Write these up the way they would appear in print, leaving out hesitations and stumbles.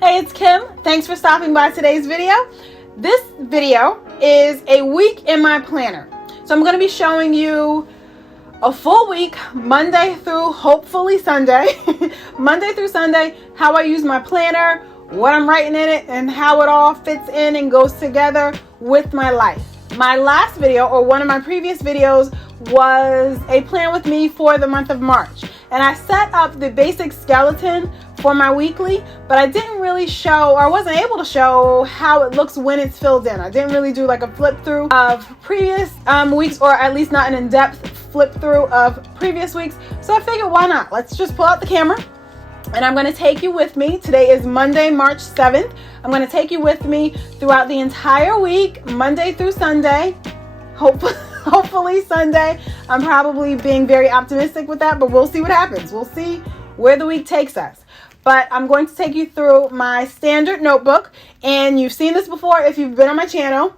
Hey, it's Kim. Thanks for stopping by today's video. This video is a week in my planner. So I'm going to be showing you a full week, Monday through hopefully Sunday, Monday through Sunday, how I use my planner, what I'm writing in it, and how it all fits in and goes together with my life. My last video, or one of my previous videos, was a plan with me for the month of March. And I set up the basic skeleton for my weekly, but I didn't really show, or I wasn't able to show how it looks when it's filled in. I didn't really do like a flip through of previous weeks, or at least not an in-depth flip through of previous weeks. So I figured, why not? Let's just pull out the camera and I'm going to take you with me. Today is Monday, March 7th. I'm going to take you with me throughout the entire week, Monday through Sunday. Hopefully Sunday. I'm probably being very optimistic with that, but we'll see what happens. We'll see where the week takes us. But I'm going to take you through my standard notebook, and you've seen this before if you've been on my channel,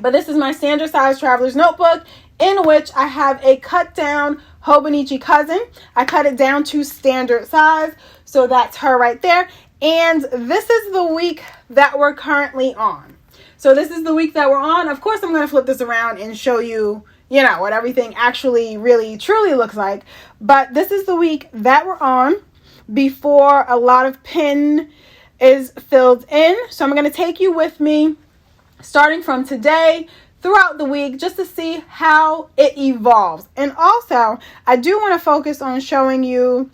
but this is my standard size traveler's notebook in which I have a cut down Hobonichi cousin. I cut it down to standard size, so that's her right there. And this is the week that we're currently on. So this is the week that we're on. Of course, I'm going to flip this around and show you, what everything actually really truly looks like. But this is the week that we're on before a lot of pin is filled in. So I'm going to take you with me starting from today throughout the week just to see how it evolves. And also, I do want to focus on showing you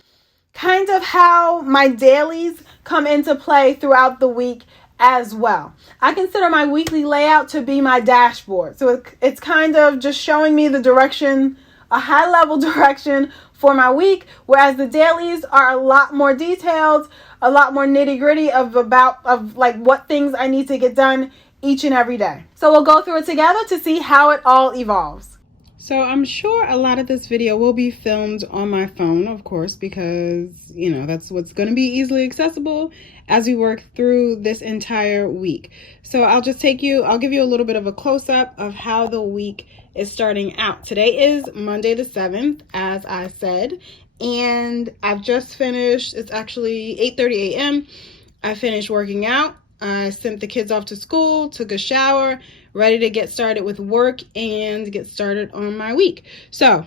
kind of how my dailies come into play throughout the week as well. I consider my weekly layout to be my dashboard. So it's kind of just showing me the direction, a high level direction for my week, whereas the dailies are a lot more detailed, a lot more nitty gritty of what things I need to get done each and every day. So we'll go through it together to see how it all evolves. So I'm sure a lot of this video will be filmed on my phone, of course, because, that's what's going to be easily accessible as we work through this entire week. So I'll give you a little bit of a close-up of how the week is starting out. Today is Monday the 7th, as I said, and I've just finished. It's actually 8:30 a.m. I finished working out. I sent the kids off to school, took a shower, ready to get started with work and get started on my week. So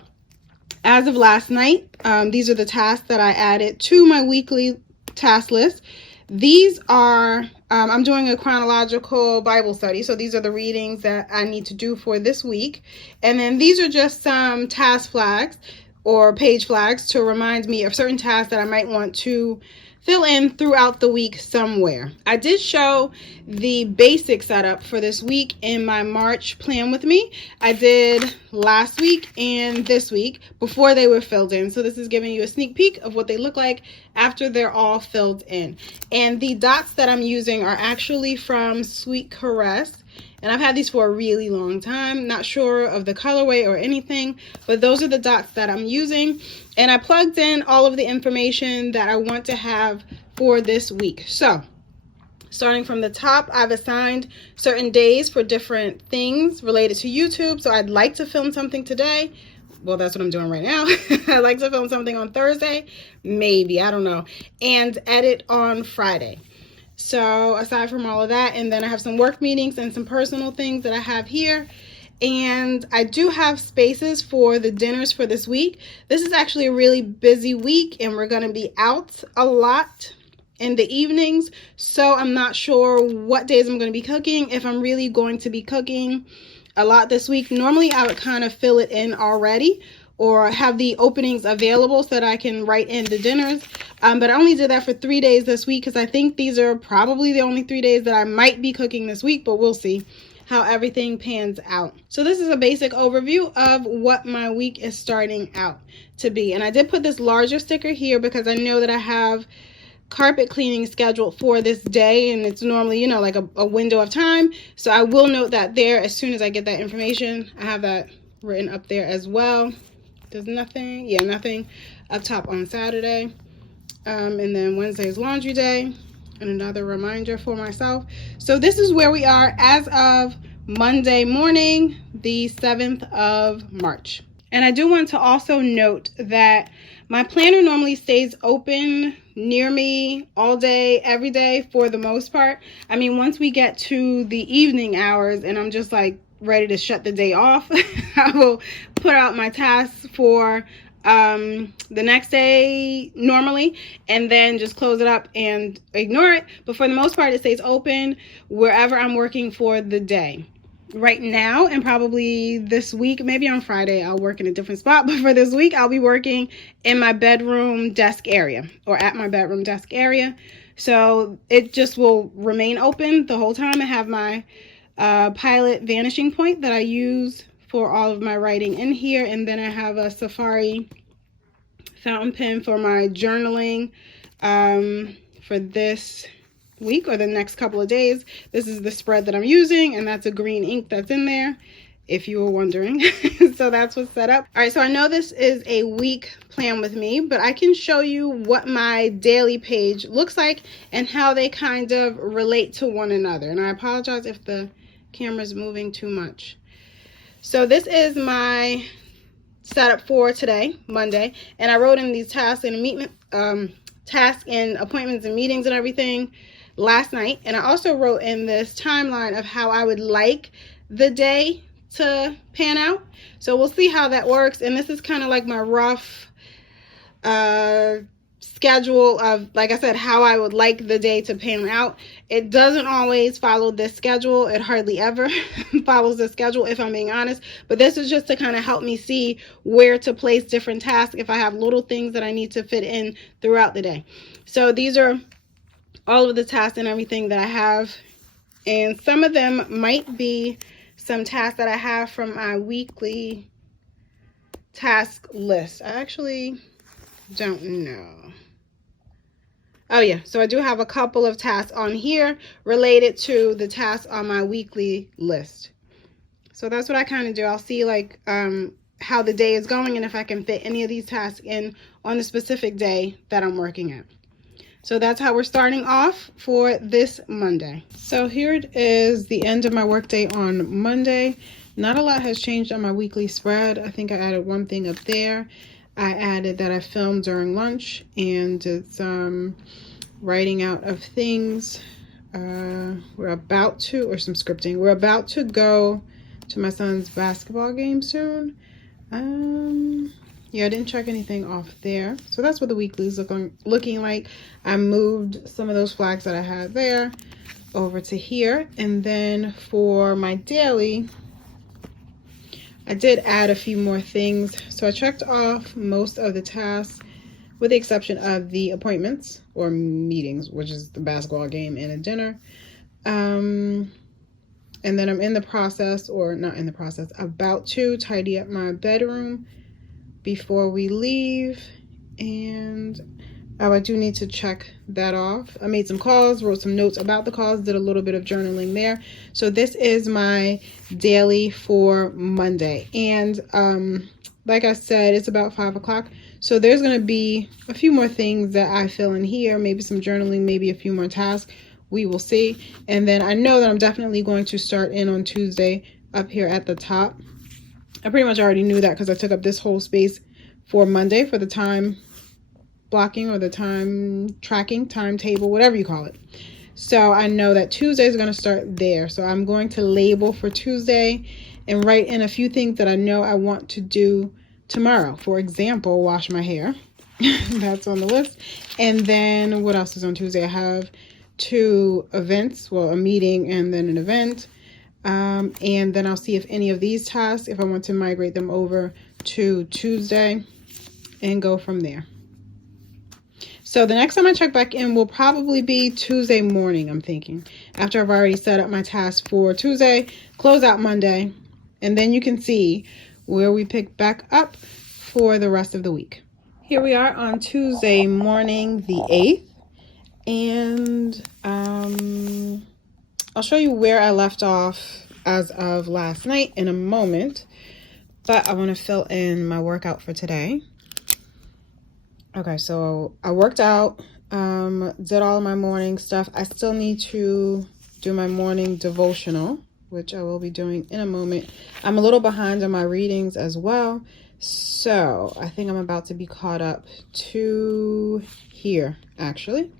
as of last night, these are the tasks that I added to my weekly task list. These are, I'm doing a chronological Bible study. So these are the readings that I need to do for this week. And then these are just some task flags or page flags to remind me of certain tasks that I might want to fill in throughout the week somewhere. I did show the basic setup for this week in my March plan with me. I did last week and this week before they were filled in. So this is giving you a sneak peek of what they look like after they're all filled in. And the dots that I'm using are actually from Sweet Caress. And I've had these for a really long time. Not sure of the colorway or anything, but those are the dots that I'm using. And I plugged in all of the information that I want to have for this week. So starting from the top, I've assigned certain days for different things related to YouTube. So I'd like to film something today. Well, that's what I'm doing right now. I'd like to film something on Thursday, maybe, I don't know, and edit on Friday. So aside from all of that, and then I have some work meetings and some personal things that I have here. And I do have spaces for the dinners for this week. This is actually a really busy week and we're going to be out a lot in the evenings. So I'm not sure what days I'm going to be cooking, if I'm really going to be cooking a lot this week. Normally I would kind of fill it in already or have the openings available so that I can write in the dinners. But I only did that for 3 days this week because I think these are probably the only 3 days that I might be cooking this week, but we'll see how everything pans out. So this is a basic overview of what my week is starting out to be. And I did put this larger sticker here because I know that I have carpet cleaning scheduled for this day, and it's normally, like a window of time. So I will note that there as soon as I get that information. I have that written up there as well. There's nothing, nothing up top on Saturday. And then Wednesday's laundry day and another reminder for myself. So this is where we are as of Monday morning, the 7th of March. And I do want to also note that My planner normally stays open near me all day, every day for the most part. I mean, once we get to the evening hours and I'm just like ready to shut the day off, I will put out my tasks for the next day normally, and then just close it up and ignore it. But for the most part, it stays open wherever I'm working for the day. Right now, and probably this week, maybe on Friday, I'll work in a different spot. But for this week, I'll be working in my bedroom desk area, or at my bedroom desk area. So it just will remain open the whole time. I have my Pilot vanishing point that I use for all of my writing in here, and then I have a Safari fountain pen for my journaling for this week or the next couple of days. This is the spread that I'm using, and that's a green ink that's in there, if you were wondering. So that's what's set up. All right, so I know this is a week plan with me, but I can show you what my daily page looks like and how they kind of relate to one another. And I apologize if the camera's moving too much. So this is my setup for today, Monday, and I wrote in these tasks and tasks and appointments and meetings and everything last night. And I also wrote in this timeline of how I would like the day to pan out. So we'll see how that works. And this is kind of like my rough schedule of, like I said, how I would like the day to pan out. It doesn't always follow this schedule. It hardly ever follows the schedule, if I'm being honest. But this is just to kind of help me see where to place different tasks if I have little things that I need to fit in throughout the day. So these are all of the tasks and everything that I have. And some of them might be some tasks that I have from my weekly task list. I actually don't know. Oh yeah, so I do have a couple of tasks on here related to the tasks on my weekly list. So that's what I kind of do. I'll see like how the day is going and if I can fit any of these tasks in on the specific day that I'm working at. So that's how we're starting off for this Monday. So here it is, the end of my workday on Monday. Not a lot has changed on my weekly spread. I think I added one thing up there. I added that I filmed during lunch and did some writing out of things. We're about to, or some scripting. We're about to go to my son's basketball game soon. Yeah, I didn't check anything off there. So that's what the weekly is looking like. I moved some of those flags that I had there over to here. And then for my daily, I did add a few more things. So I checked off most of the tasks with the exception of the appointments or meetings, which is the basketball game and a dinner. And then I'm in the process, or not in the process, about to tidy up my bedroom before we leave. And I do need to check that off. I made some calls, wrote some notes about the calls, did a little bit of journaling there. So this is my daily for Monday. And like I said, it's about 5 o'clock. So there's going to be a few more things that I fill in here, maybe some journaling, maybe a few more tasks. We will see. And then I know that I'm definitely going to start in on Tuesday up here at the top. I pretty much already knew that because I took up this whole space for Monday for the time blocking or the time tracking, timetable, whatever you call it. So I know that Tuesday is going to start there. So I'm going to label for Tuesday and write in a few things that I know I want to do tomorrow. For example, wash my hair. That's on the list. And then what else is on Tuesday? I have 2 events, well, a meeting and then an event. And then I'll see if any of these tasks, if I want to migrate them over to Tuesday and go from there. So the next time I check back in will probably be Tuesday morning, I'm thinking, after I've already set up my task for Tuesday, close out Monday, and then you can see where we pick back up for the rest of the week. Here we are on Tuesday morning, the 8th, and I'll show you where I left off as of last night in a moment, but I want to fill in my workout for today. Okay, so I worked out, did all of my morning stuff. I still need to do my morning devotional, which I will be doing in a moment. I'm a little behind on my readings as well, So I think I'm about to be caught up to here, actually.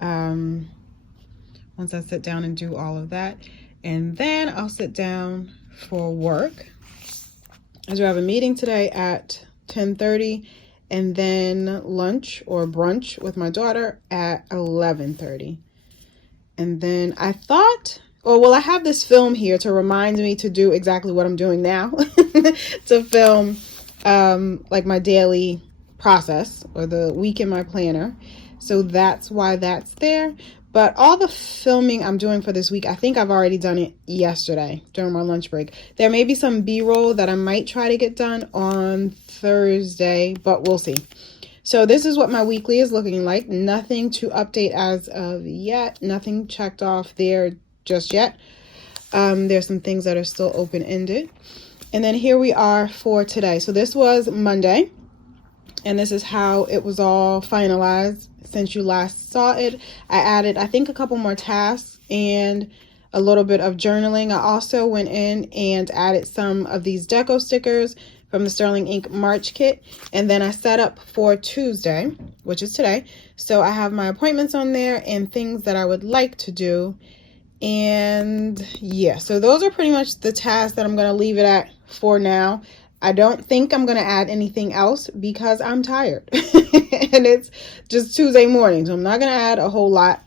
Once I sit down and do all of that, and then I'll sit down for work, as we have a meeting today at 10:30, and then lunch or brunch with my daughter at 11:30. And then I thought, oh, well, I have this film here to remind me to do exactly what I'm doing now, to film like my daily process or the week in my planner. So that's why that's there. But all the filming I'm doing for this week, I think I've already done it yesterday during my lunch break. There may be some B-roll that I might try to get done on Thursday, but we'll see. So this is what my weekly is looking like. Nothing to update as of yet. Nothing checked off there just yet. There's some things that are still open-ended. And then here we are for today. So this was Monday, and this is how it was all finalized since you last saw it. I added, I think, a couple more tasks and a little bit of journaling. I also went in and added some of these deco stickers from the Sterling Ink March kit. And then I set up for Tuesday, which is today. So I have my appointments on there and things that I would like to do. And yeah, so those are pretty much the tasks that I'm going to leave it at for now. I don't think I'm going to add anything else because I'm tired and it's just Tuesday morning. So I'm not going to add a whole lot.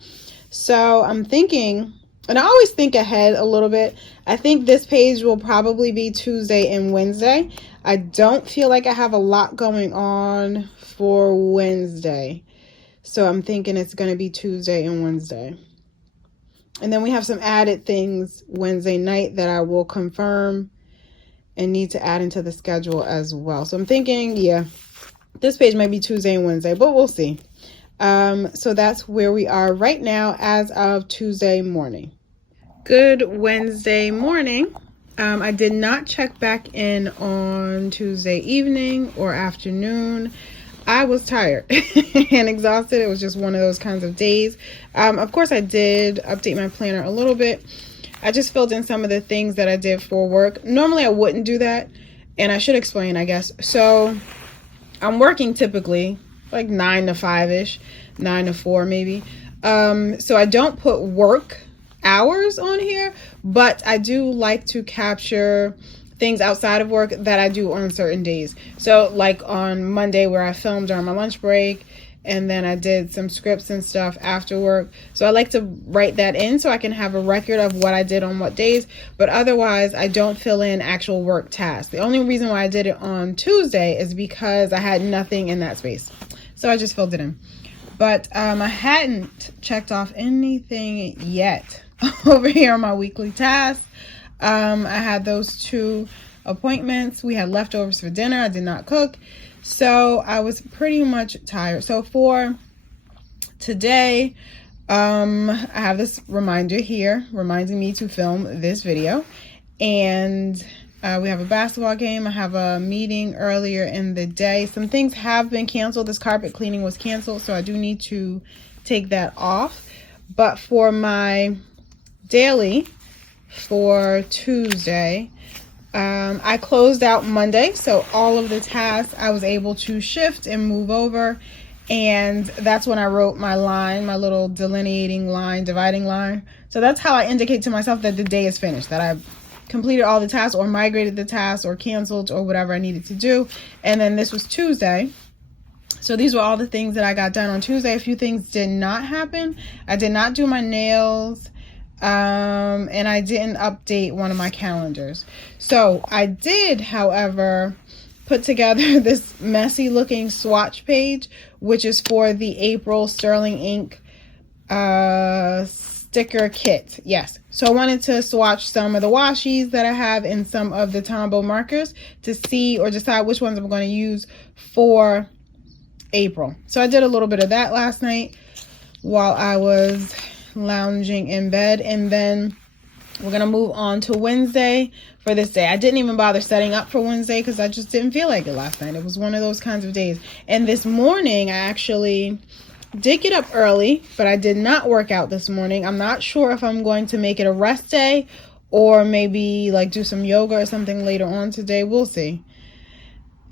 So I'm thinking, and I always think ahead a little bit. I think this page will probably be Tuesday and Wednesday. I don't feel like I have a lot going on for Wednesday. So I'm thinking it's going to be Tuesday and Wednesday. And then we have some added things Wednesday night that I will confirm and need to add into the schedule as well. So I'm thinking, yeah, this page might be Tuesday and Wednesday, but we'll see. So that's where we are right now as of Tuesday morning. Good Wednesday morning. I did not check back in on Tuesday evening or afternoon. I was tired and exhausted. It was just one of those kinds of days. Of course, I did update my planner a little bit. I just filled in some of the things that I did for work. Normally, I wouldn't do that, and I should explain, I guess. So I'm working typically like 9 to 5-ish, 9 to 4 maybe. So I don't put work hours on here, but I do like to capture things outside of work that I do on certain days. So like on Monday where I filmed during my lunch break, and then I did some scripts and stuff after work. So I like to write that in so I can have a record of what I did on what days. But otherwise, I don't fill in actual work tasks. The only reason why I did it on Tuesday is because I had nothing in that space. So I just filled it in. But I hadn't checked off anything yet over here on my weekly tasks. I had those 2 appointments. We had leftovers for dinner. I did not cook. So I was pretty much tired. So for today, I have this reminder here reminding me to film this video. And we have a basketball game. I have a meeting earlier in the day. Some things have been canceled. This carpet cleaning was canceled, so I do need to take that off. But for my daily for Tuesday, I closed out Monday, so all of the tasks I was able to shift and move over, and that's when I wrote my line, my little delineating line, dividing line. So that's how I indicate to myself that the day is finished, that I've completed all the tasks or migrated the tasks or canceled or whatever I needed to do. And then this was Tuesday. So these were all the things that I got done on Tuesday. A few things did not happen. I did not do my nails. And I didn't update one of my calendars. So I did, however, put together this messy looking swatch page, which is for the April Sterling Ink sticker kit. Yes. So I wanted to swatch some of the washies that I have and some of the Tombow markers to see or decide which ones I'm going to use for April. So I did a little bit of that last night while I was lounging in bed, and then we're gonna move on to Wednesday for this day. I didn't even bother setting up for Wednesday because I just didn't feel like it last night. It was one of those kinds of days. And this morning I actually did get up early, but I did not work out this morning. I'm not sure if I'm going to make it a rest day or maybe like do some yoga or something later on today. We'll see.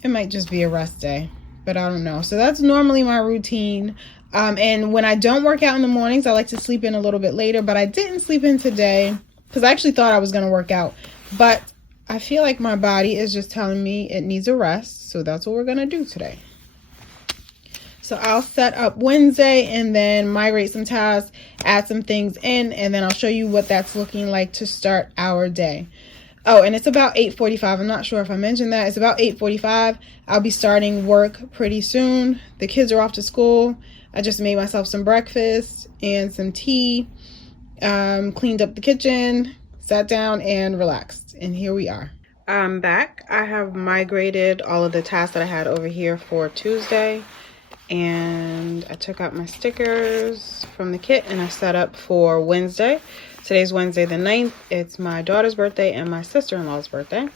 It might just be a rest day, but I don't know. So that's normally my routine. And when I don't work out in the mornings, I like to sleep in a little bit later, but I didn't sleep in today because I actually thought I was going to work out, but I feel like my body is just telling me it needs a rest. So that's what we're going to do today. So I'll set up Wednesday and then migrate some tasks, add some things in, and then I'll show you what that's looking like to start our day. Oh, and it's about 8:45. I'm not sure if I mentioned that. It's about 8:45. I'll be starting work pretty soon. The kids are off to school. I just made myself some breakfast and some tea, cleaned up the kitchen, sat down and relaxed. And here we are. I'm back. I have migrated all of the tasks that I had over here for Tuesday. And I took out my stickers from the kit and I set up for Wednesday. Today's Wednesday the 9th. It's my daughter's birthday and my sister-in-law's birthday.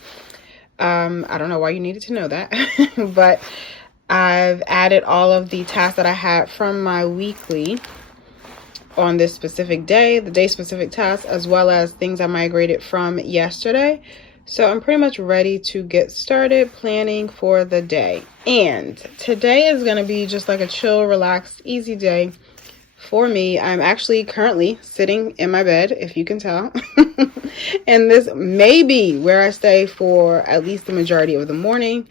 I don't know why you needed to know that, but I've added all of the tasks that I had from my weekly on this specific day, the day specific tasks, as well as things I migrated from yesterday. So I'm pretty much ready to get started planning for the day. And today is going to be just like a chill, relaxed, easy day for me. I'm actually currently sitting in my bed, if you can tell. And this may be where I stay for at least the majority of the morning,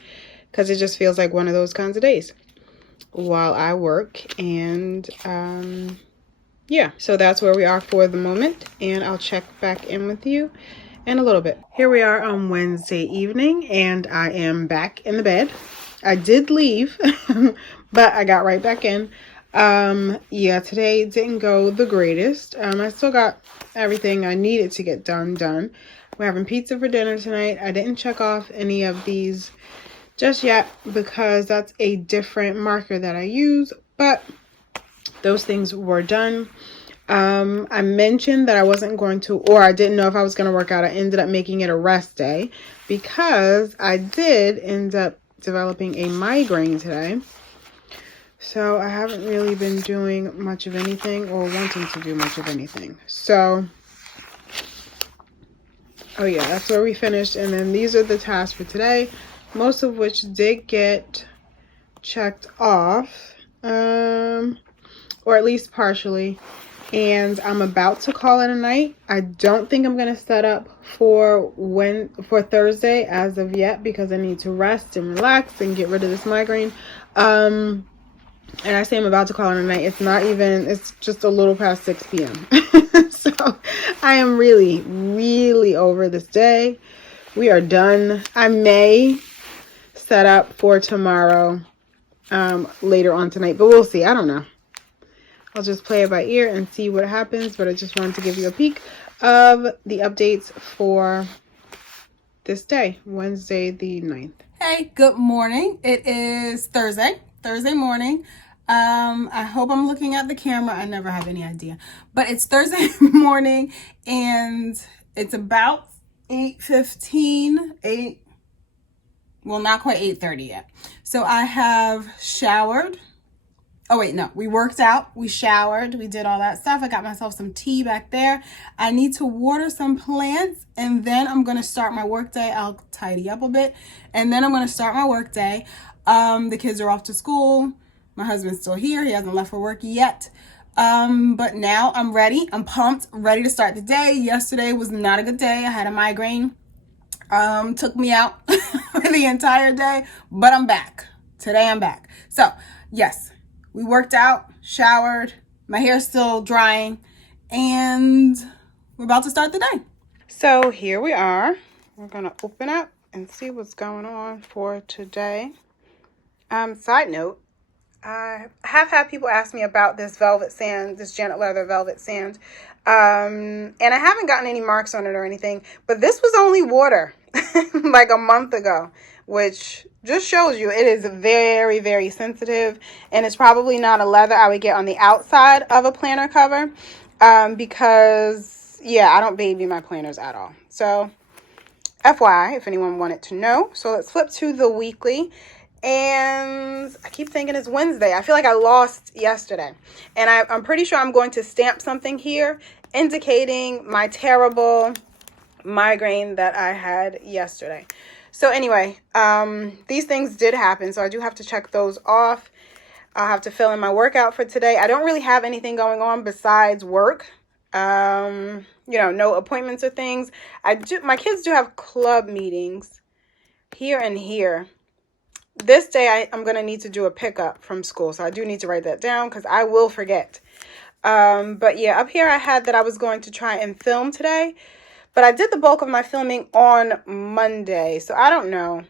because it just feels like one of those kinds of days while I work. And yeah, so that's where we are for the moment. And I'll check back in with you in a little bit. Here we are on Wednesday evening and I am back in the bed. I did leave, but I got right back in. Yeah, today didn't go the greatest. I still got everything I needed to get done. We're having pizza for dinner tonight. I didn't check off any of these just yet because that's a different marker that I use, but those things were done. I mentioned that I wasn't going to, or I didn't know if I was going to work out. I ended up making it a rest day because I did end up developing a migraine today. So I haven't really been doing much of anything or wanting to do much of anything. So, oh yeah, that's where we finished. And then these are the tasks for today, most of which did get checked off, or at least partially. And I'm about to call it a night. I don't think I'm going to set up for Thursday as of yet because I need to rest and relax and get rid of this migraine. And I say I'm about to call it a night. It's not even, it's just a little past 6 p.m. So I am really, really over this day. We are done. I may set up for tomorrow later on tonight, but we'll see. I don't know. I'll just play it by ear and see what happens, but I just wanted to give you a peek of the updates for this day, Wednesday the 9th. Hey, good morning. It is Thursday morning. I hope I'm looking at the camera. I never have any idea, but it's Thursday morning and it's about 8:15, well, not quite 8:30 yet. So I have showered. Oh wait, no, we worked out, we showered, we did all that stuff. I got myself some tea back there. I need to water some plants and then I'm going to start my work day. I'll tidy up a bit and then I'm going to start my work day. The kids are off to school. My husband's still here. He hasn't left for work yet. But now I'm ready. I'm pumped, ready to start the day. Yesterday was not a good day. I had a migraine. Took me out for the entire day, but I'm back. Today I'm back. So yes. We worked out, showered, my hair's still drying, and we're about to start the day. So here we are. We're going to open up and see what's going on for today. Side note, I have had people ask me about this velvet sand, this Janet Leather velvet sand, and I haven't gotten any marks on it or anything, but this was only water like a month ago, which just shows you it is very, very sensitive, and it's probably not a leather I would get on the outside of a planner cover, because yeah, I don't baby my planners at all. So FYI, if anyone wanted to know. So let's flip to the weekly, and I keep thinking it's Wednesday. I feel like I lost yesterday, and I'm pretty sure I'm going to stamp something here indicating my terrible migraine that I had yesterday. So anyway, these things did happen, so I do have to check those off. I'll have to fill in my workout for today. I don't really have anything going on besides work. No appointments or things. My kids do have club meetings here and here. This day I'm going to need to do a pickup from school, so I do need to write that down because I will forget. But yeah, up here I had that I was going to try and film today, but I did the bulk of my filming on Monday, so I don't know.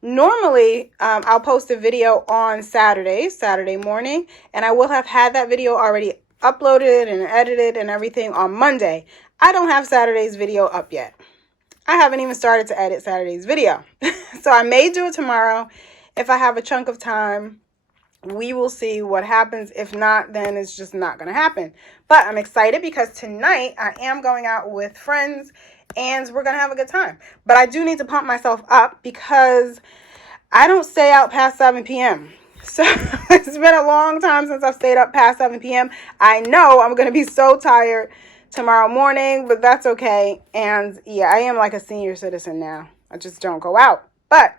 Normally, I'll post a video on Saturday morning, and I will have had that video already uploaded and edited and everything on Monday. I don't have Saturday's video up yet. I haven't even started to edit Saturday's video. So I may do it tomorrow if I have a chunk of time. We will see what happens. If not, then it's just not going to happen. But I'm excited because tonight I am going out with friends and we're going to have a good time. But I do need to pump myself up because I don't stay out past 7 p.m. So it's been a long time since I've stayed up past 7 p.m. I know I'm going to be so tired tomorrow morning, but that's okay. And yeah, I am like a senior citizen now. I just don't go out. But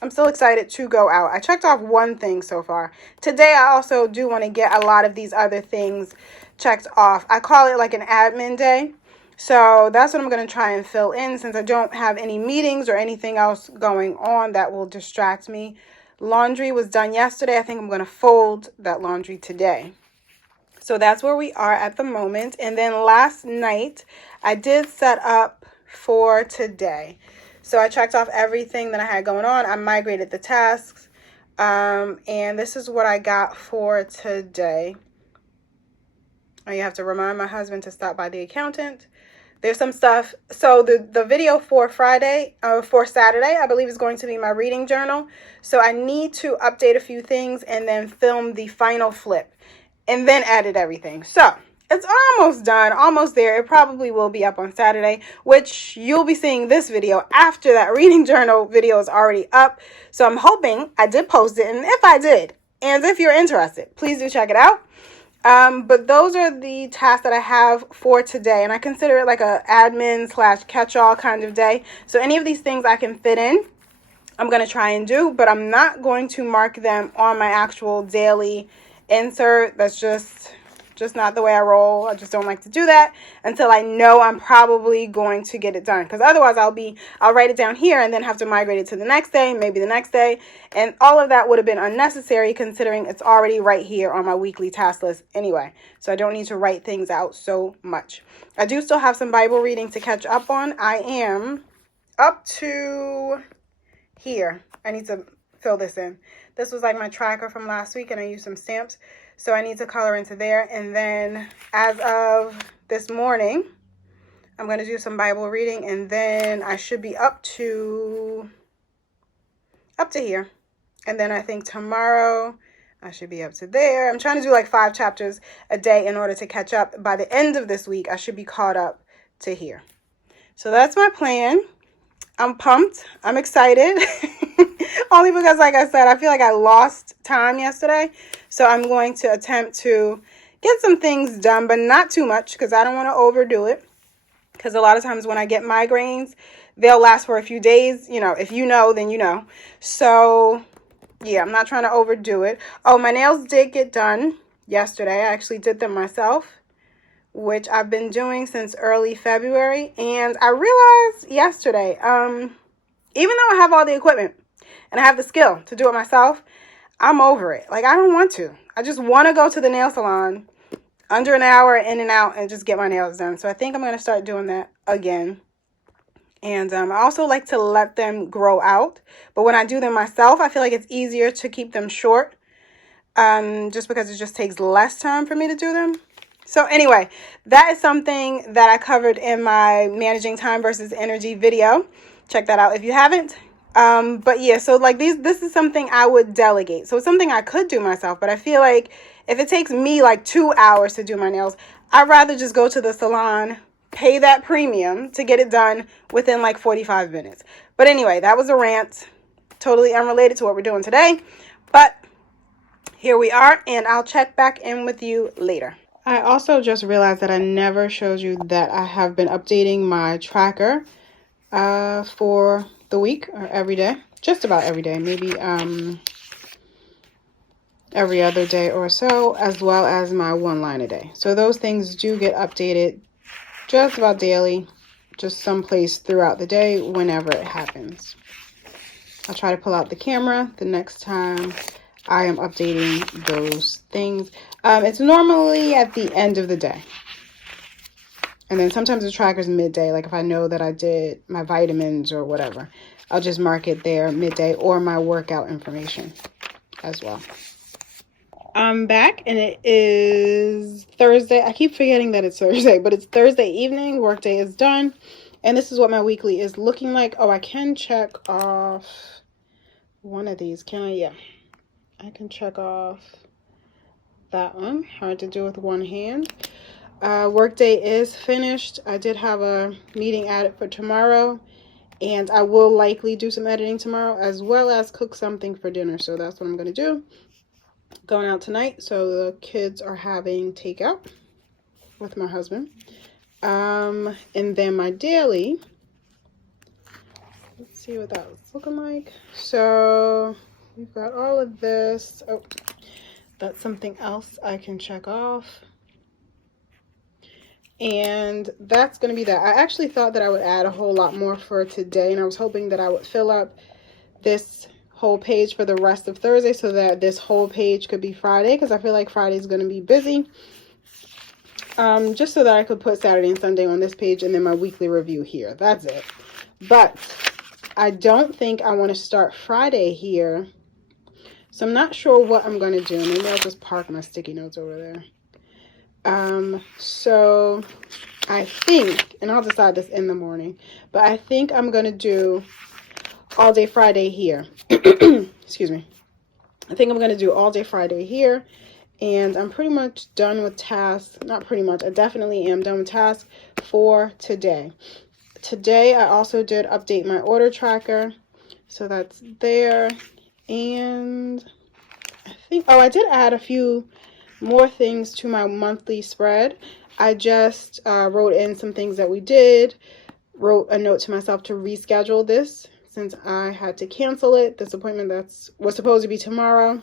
I'm still excited to go out. I checked off one thing so far. Today, I also do want to get a lot of these other things checked off. I call it like an admin day. So that's what I'm going to try and fill in since I don't have any meetings or anything else going on that will distract me. Laundry was done yesterday. I think I'm going to fold that laundry today. So that's where we are at the moment. And then last night, I did set up for today. So I checked off everything that I had going on. I migrated the tasks. And this is what I got for today. Oh, you have to remind my husband to stop by the accountant. There's some stuff. So the video for Saturday, I believe, is going to be my reading journal. So I need to update a few things and then film the final flip and then edit everything. So it's almost done, almost there. It probably will be up on Saturday, which you'll be seeing this video after that reading journal video is already up. So I'm hoping I did post it. And if I did, and if you're interested, please do check it out. But those are the tasks that I have for today. And I consider it like a admin / catch-all kind of day. So any of these things I can fit in, I'm going to try and do. But I'm not going to mark them on my actual daily insert. That's just not the way I roll. I just don't like to do that until I know I'm probably going to get it done. Because otherwise I'll write it down here and then have to migrate it to the next day, maybe the next day. And all of that would have been unnecessary considering it's already right here on my weekly task list anyway. So I don't need to write things out so much. I do still have some Bible reading to catch up on. I am up to here. I need to fill this in. This was like my tracker from last week and I used some stamps. So I need to color into there. And then as of this morning, I'm going to do some Bible reading. And then I should be up to here. And then I think tomorrow I should be up to there. I'm trying to do like 5 chapters a day in order to catch up. By the end of this week, I should be caught up to here. So that's my plan. I'm pumped. I'm excited. Only because, like I said, I feel like I lost time yesterday. So I'm going to attempt to get some things done, but not too much because I don't want to overdo it. Because a lot of times when I get migraines, they'll last for a few days. You know, if you know, then you know. So, yeah, I'm not trying to overdo it. Oh, my nails did get done yesterday. I actually did them myself, which I've been doing since early February. And I realized yesterday, even though I have all the equipment and I have the skill to do it myself, I'm over it. Like, I don't want to. I just want to go to the nail salon under an hour in and out and just get my nails done. So I think I'm going to start doing that again. And I also like to let them grow out. But when I do them myself, I feel like it's easier to keep them short just because it just takes less time for me to do them. So anyway, that is something that I covered in my Managing Time versus Energy video. Check that out if you haven't. But yeah, so like this is something I would delegate. So it's something I could do myself, but I feel like if it takes me like 2 hours to do my nails, I'd rather just go to the salon, pay that premium to get it done within like 45 minutes. But anyway, that was a rant, totally unrelated to what we're doing today. But here we are, and I'll check back in with you later. I also just realized that I never showed you that I have been updating my tracker for the week, or every day, just about every day, maybe every other day or so, as well as my one line a day. So those things do get updated just about daily, just someplace throughout the day whenever it happens. I'll try to pull out the camera the next time I am updating those things. It's normally at the end of the day. And then sometimes the tracker's midday, like if I know that I did my vitamins or whatever, I'll just mark it there midday, or my workout information as well. I'm back and it is Thursday. I keep forgetting that it's Thursday, but it's Thursday evening. Workday is done. And this is what my weekly is looking like. Oh, I can check off one of these. Can I? Yeah. I can check off that one. Hard to do with one hand. Workday is finished. I did have a meeting added for tomorrow. And I will likely do some editing tomorrow, as well as cook something for dinner. So that's what I'm going to do. Going out tonight, so the kids are having takeout with my husband. And then my daily, let's see what that was looking like. So we've got all of this. Oh, that's something else I can check off. And that's going to be that. I actually thought that I would add a whole lot more for today, and I was hoping that I would fill up this whole page for the rest of Thursday so that this whole page could be Friday, because I feel like Friday is going to be busy. Just so that I could put Saturday and Sunday on this page, and then my weekly review here. That's it. But I don't think I want to start Friday here, so I'm not sure what I'm going to do. Maybe I'll just park my sticky notes over there. So I think, and I'll decide this in the morning, but I think I'm going to do all day Friday here. Excuse me. I think I'm going to do all day Friday here, and I'm pretty much done with tasks. Not pretty much, I definitely am done with tasks for today. Today I also did update my order tracker, so that's there. And I think, oh, I did add a few more things to my monthly spread. I just wrote in some things that we did, wrote a note to myself to reschedule this since I had to cancel it. This appointment was supposed to be tomorrow.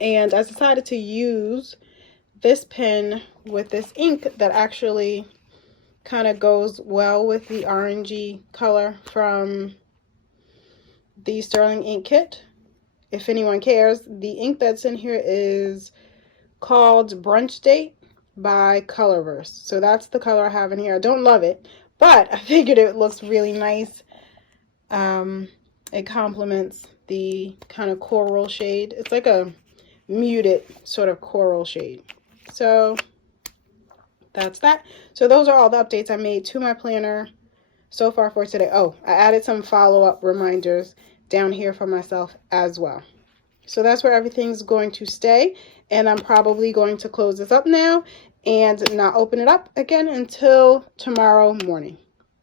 And I decided to use this pen with this ink that actually kind of goes well with the orangey color from the Sterling ink kit. If anyone cares, the ink that's in here is called Brunch Date by Colorverse. So that's the color I have in here. I don't love it, but I figured it looks really nice. It complements the kind of coral shade. It's like a muted sort of coral shade. So that's that. So those are all the updates I made to my planner so far for today. Oh, I added some follow-up reminders down here for myself as well. So that's where everything's going to stay. And I'm probably going to close this up now and not open it up again until tomorrow morning.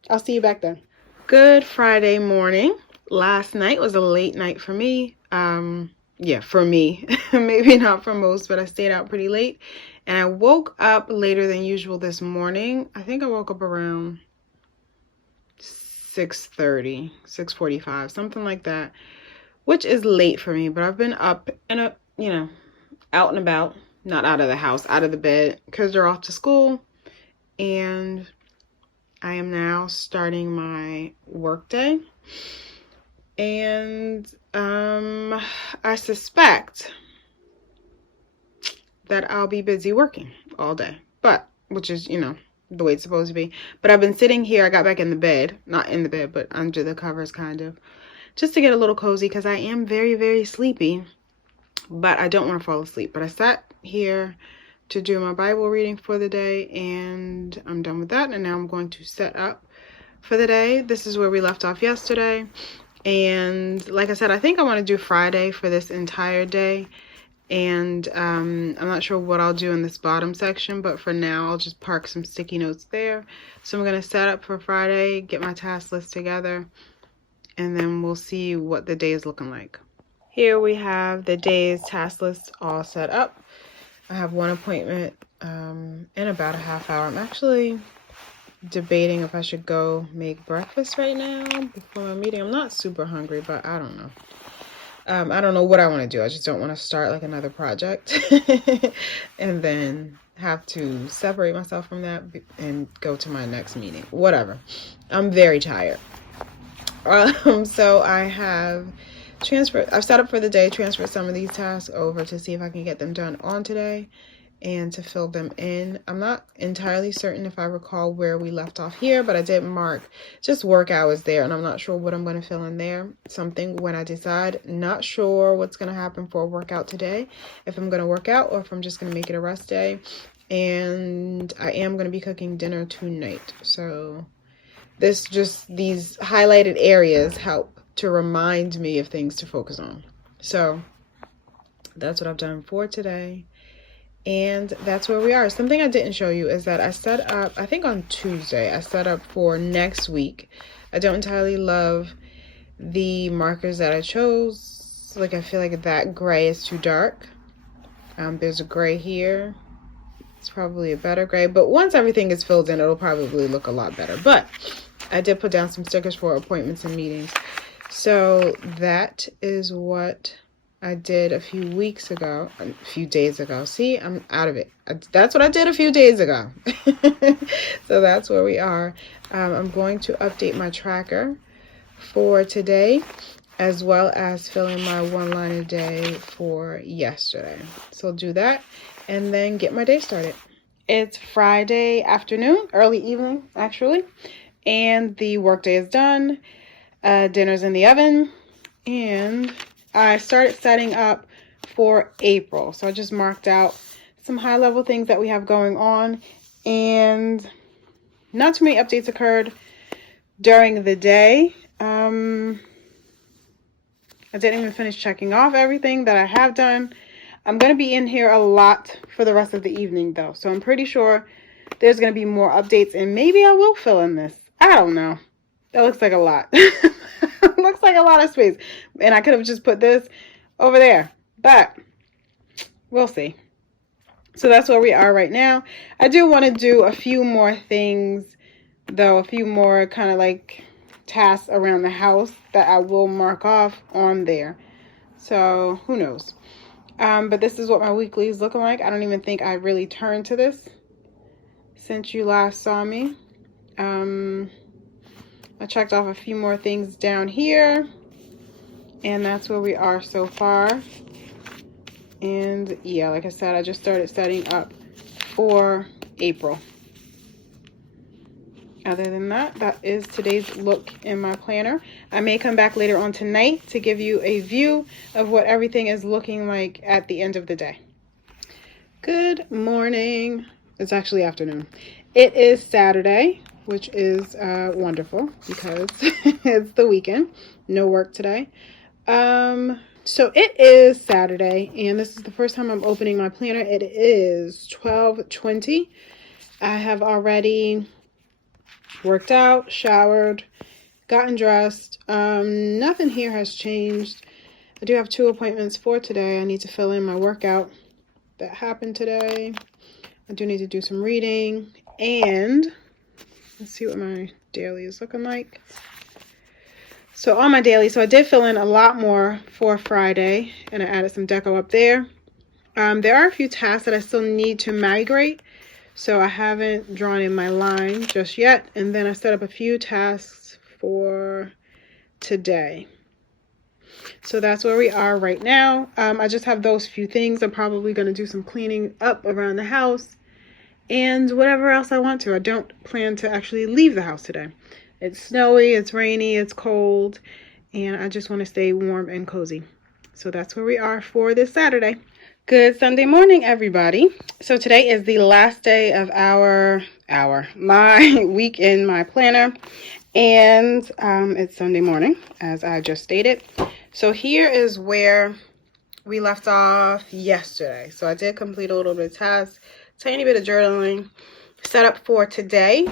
I'll see you back then. Good Friday morning. Last night was a late night for me. Yeah, for me. Maybe not for most, but I stayed out pretty late. And I woke up later than usual this morning. I think I woke up around 6:30, 6:45, something like that, which is late for me. But I've been up and out and about, not out of the house, out of the bed, because they're off to school. And I am now starting my work day. And I suspect that I'll be busy working all day, but which is, the way it's supposed to be. But I've been sitting here. I got back in the bed, not in the bed, but under the covers kind of, just to get a little cozy because I am very, very sleepy, but I don't want to fall asleep. But I sat here to do my Bible reading for the day, and I'm done with that. And now I'm going to set up for the day. This is where we left off yesterday. And like I said, I think I want to do Friday for this entire day. And I'm not sure what I'll do in this bottom section, but for now I'll just park some sticky notes there. So I'm going to set up for Friday, get my task list together, and then we'll see what the day is looking like. Here we have the day's task list all set up. I have one appointment in about a half hour. I'm actually debating if I should go make breakfast right now before my meeting. I'm not super hungry, but I don't know. I don't know what I want to do. I just don't want to start like another project and then have to separate myself from that and go to my next meeting. Whatever. I'm very tired. So I have I've set up for the day, transferred some of these tasks over to see if I can get them done on today and to fill them in. I'm not entirely certain if I recall where we left off here, but I did mark just work hours there, and I'm not sure what I'm going to fill in there. Something when I decide. Not sure what's going to happen for a workout today, if I'm going to work out or if I'm just going to make it a rest day. And I am going to be cooking dinner tonight. So these highlighted areas help to remind me of things to focus on. So that's what I've done for today. And that's where we are. Something I didn't show you is that I set up, I think on Tuesday, I set up for next week. I don't entirely love the markers that I chose. Like, I feel like that gray is too dark. There's a gray here. It's probably a better gray. But once everything is filled in, it'll probably look a lot better. But I did put down some stickers for appointments and meetings. So that is what I did a few days ago. See, I'm out of it. That's what I did a few days ago. So that's where we are. I'm going to update my tracker for today, as well as fill in my one line a day for yesterday. So I'll do that and then get my day started. It's Friday afternoon, early evening, actually. And the workday is done. Dinner's in the oven. And I started setting up for April. So I just marked out some high-level things that we have going on. And not too many updates occurred during the day. I didn't even finish checking off everything that I have done. I'm going to be in here a lot for the rest of the evening, though. So I'm pretty sure there's going to be more updates. And maybe I will fill in this. I don't know. That looks like a lot. Looks like a lot of space. And I could have just put this over there. But we'll see. So that's where we are right now. I do want to do a few more things, though. A few more kind of like tasks around the house that I will mark off on there. So who knows. But this is what my weekly is looking like. I don't even think I really turned to this since you last saw me. I checked off a few more things down here, and that's where we are so far. And yeah, like I said, I just started setting up for April. Other than that, that is today's look in my planner. I may come back later on tonight to give you a view of what everything is looking like at the end of the day. Good morning. It's actually afternoon. It is Saturday, which is wonderful because it's the weekend. No work today. So it is Saturday, and this is the first time I'm opening my planner. It is 12:20. I have already worked out, showered, gotten dressed. Nothing here has changed. I do have 2 appointments for today. I need to fill in my workout that happened today. I do need to do some reading, and let's see what my daily is looking like. So on my daily, so I did fill in a lot more for Friday, and I added some deco up there. There are a few tasks that I still need to migrate, so I haven't drawn in my line just yet. And then I set up a few tasks for today. So that's where we are right now. I just have those few things. I'm probably going to do some cleaning up around the house and whatever else I want to. I don't plan to actually leave the house today. It's snowy, it's rainy, it's cold, and I just want to stay warm and cozy. So that's where we are for this Saturday. Good Sunday morning, everybody. So today is the last day of my week in my planner, and it's Sunday morning, as I just stated. So here is where we left off yesterday. So I did complete a little bit of tasks, tiny bit of journaling, set up for today,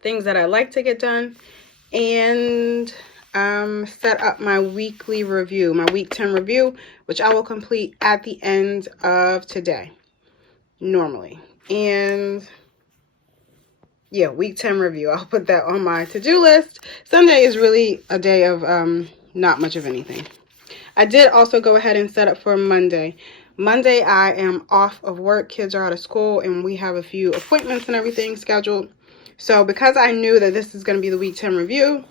things that I like to get done, and set up my weekly review, my week 10 review, which I will complete at the end of today, normally. And yeah, week 10 review. I'll put that on my to-do list. Sunday is really a day of not much of anything. I did also go ahead and set up for Monday. Monday, I am off of work. Kids are out of school, and we have a few appointments and everything scheduled. So because I knew that this is going to be the week 10 review,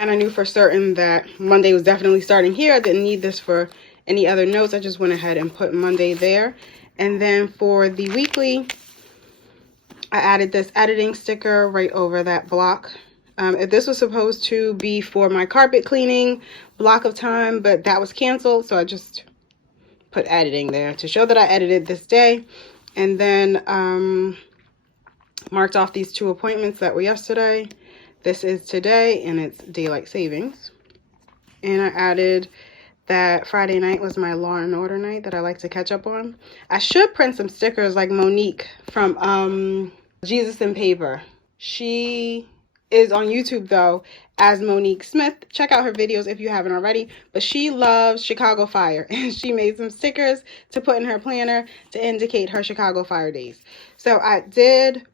and I knew for certain that Monday was definitely starting here, I didn't need this for any other notes. I just went ahead and put Monday there. And then for the weekly, I added this editing sticker right over that block. This was supposed to be for my carpet cleaning block of time, but that was canceled, so I just put editing there to show that I edited this day. And then marked off these 2 appointments that were yesterday. This is today, and it's daylight savings. And I added that Friday night was my Law and Order night that I like to catch up on. I should print some stickers like Monique from Jesus and Paper. She is on YouTube though as Monique Smith. Check out her videos if you haven't already. But she loves Chicago Fire, and she made some stickers to put in her planner to indicate her Chicago Fire days. So I did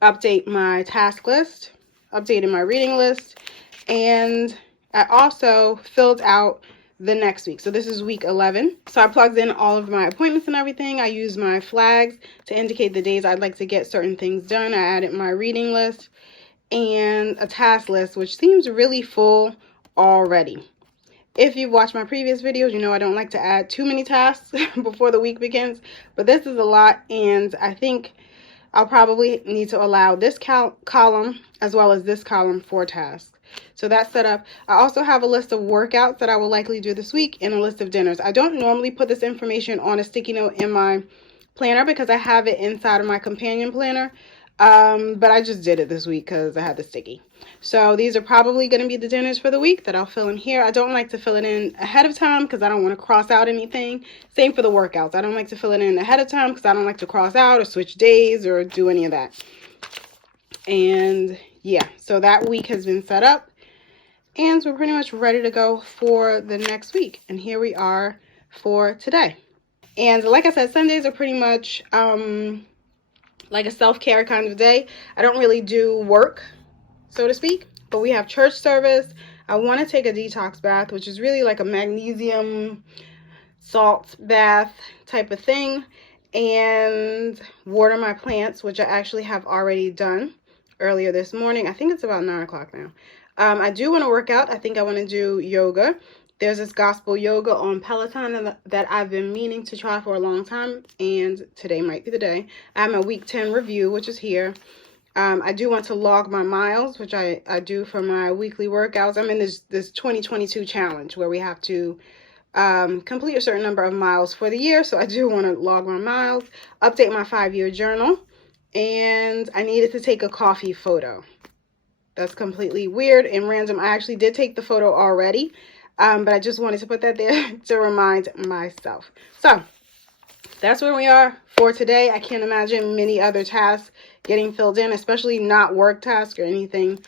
update my task list, updated my reading list, and I also filled out the next week. So this is week 11. So I plugged in all of my appointments and everything. I used my flags to indicate the days I'd like to get certain things done. I added my reading list and a task list, which seems really full already. If you've watched my previous videos, you know I don't like to add too many tasks before the week begins, but this is a lot, and I think I'll probably need to allow this column as well as this column for tasks. So that's set up. I also have a list of workouts that I will likely do this week and a list of dinners. I don't normally put this information on a sticky note in my planner because I have it inside of my companion planner. But I just did it this week because I had the sticky. So these are probably going to be the dinners for the week that I'll fill in here. I don't like to fill it in ahead of time because I don't want to cross out anything. Same for the workouts. I don't like to fill it in ahead of time because I don't like to cross out or switch days or do any of that. And yeah, so that week has been set up, and we're pretty much ready to go for the next week. And here we are for today. And like I said, Sundays are pretty much like a self-care kind of day. I don't really do work, so to speak, but we have church service. I want to take a detox bath, which is really like a magnesium salt bath type of thing, and water my plants, which I actually have already done earlier this morning. I think it's about 9 o'clock now. I do want to work out. I think I want to do yoga. There's this gospel yoga on Peloton that I've been meaning to try for a long time, and today might be the day. I have my week 10 review, which is here. I do want to log my miles, which I do for my weekly workouts. I'm in this 2022 challenge where we have to complete a certain number of miles for the year, so I do want to log my miles, update my 5-year journal, and I needed to take a coffee photo. That's completely weird and random. I actually did take the photo already, but I just wanted to put that there to remind myself. So that's where we are for today. I can't imagine many other tasks getting filled in, especially not work tasks or anything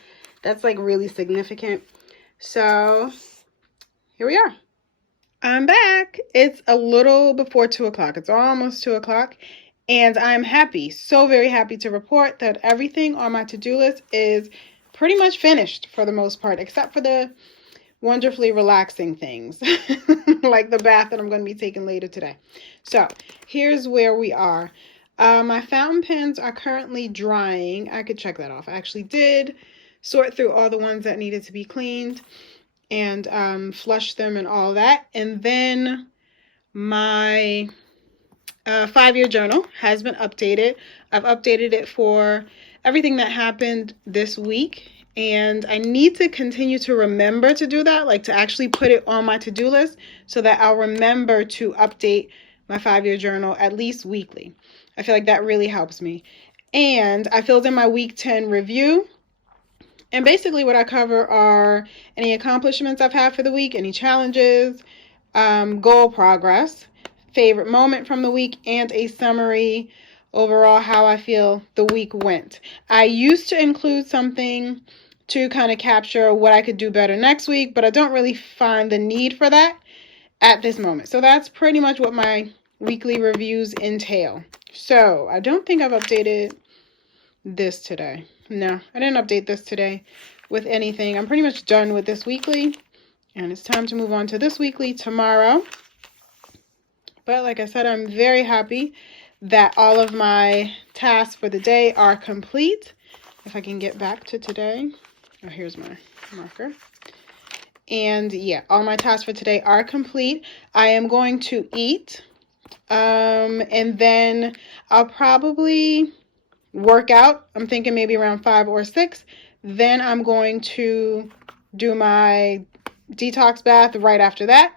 that's like really significant. So here we are. I'm back. It's a little before 2 o'clock. It's almost 2 o'clock. And I'm happy, so very happy to report that everything on my to-do list is pretty much finished for the most part, except for the wonderfully relaxing things like the bath that I'm going to be taking later today. So here's where we are. My fountain pens are currently drying. I could check that off. I actually did sort through all the ones that needed to be cleaned and flush them and all that. And then my 5-year journal has been updated. I've updated it for everything that happened this week, and I need to continue to remember to do that, like to actually put it on my to-do list so that I'll remember to update my 5-year journal at least weekly. I feel like that really helps me. And I filled in my week 10 review, and basically what I cover are any accomplishments I've had for the week, any challenges, goal progress, favorite moment from the week, and a summary overall how I feel the week went. I used to include something to kind of capture what I could do better next week, but I don't really find the need for that at this moment. So that's pretty much what my weekly reviews entail. So I don't think I've updated this today. No, I didn't update this today with anything. I'm pretty much done with this weekly, and it's time to move on to this weekly tomorrow. But like I said, I'm very happy that all of my tasks for the day are complete. If I can get back to today. Oh, here's my marker. And yeah, all my tasks for today are complete. I am going to eat. And then I'll probably work out. I'm thinking maybe around 5 or 6. Then I'm going to do my detox bath right after that.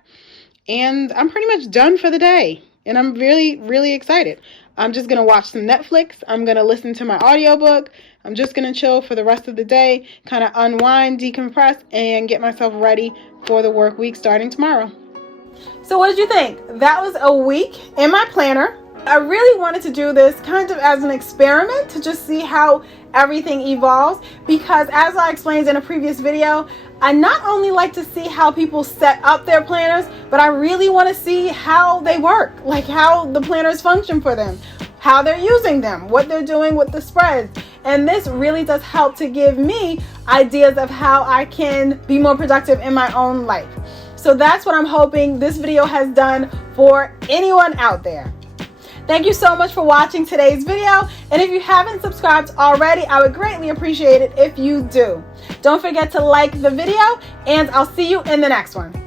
And I'm pretty much done for the day. And I'm really, really excited. I'm just going to watch some Netflix. I'm going to listen to my audiobook. I'm just going to chill for the rest of the day, kind of unwind, decompress, and get myself ready for the work week starting tomorrow. So what did you think? That was a week in my planner. I really wanted to do this kind of as an experiment to just see how everything evolves, because as I explained in a previous video, I not only like to see how people set up their planners, but I really want to see how they work, like how the planners function for them, how they're using them, what they're doing with the spreads. And this really does help to give me ideas of how I can be more productive in my own life. So that's what I'm hoping this video has done for anyone out there. Thank you so much for watching today's video. And if you haven't subscribed already, I would greatly appreciate it if you do. Don't forget to like the video, and I'll see you in the next one.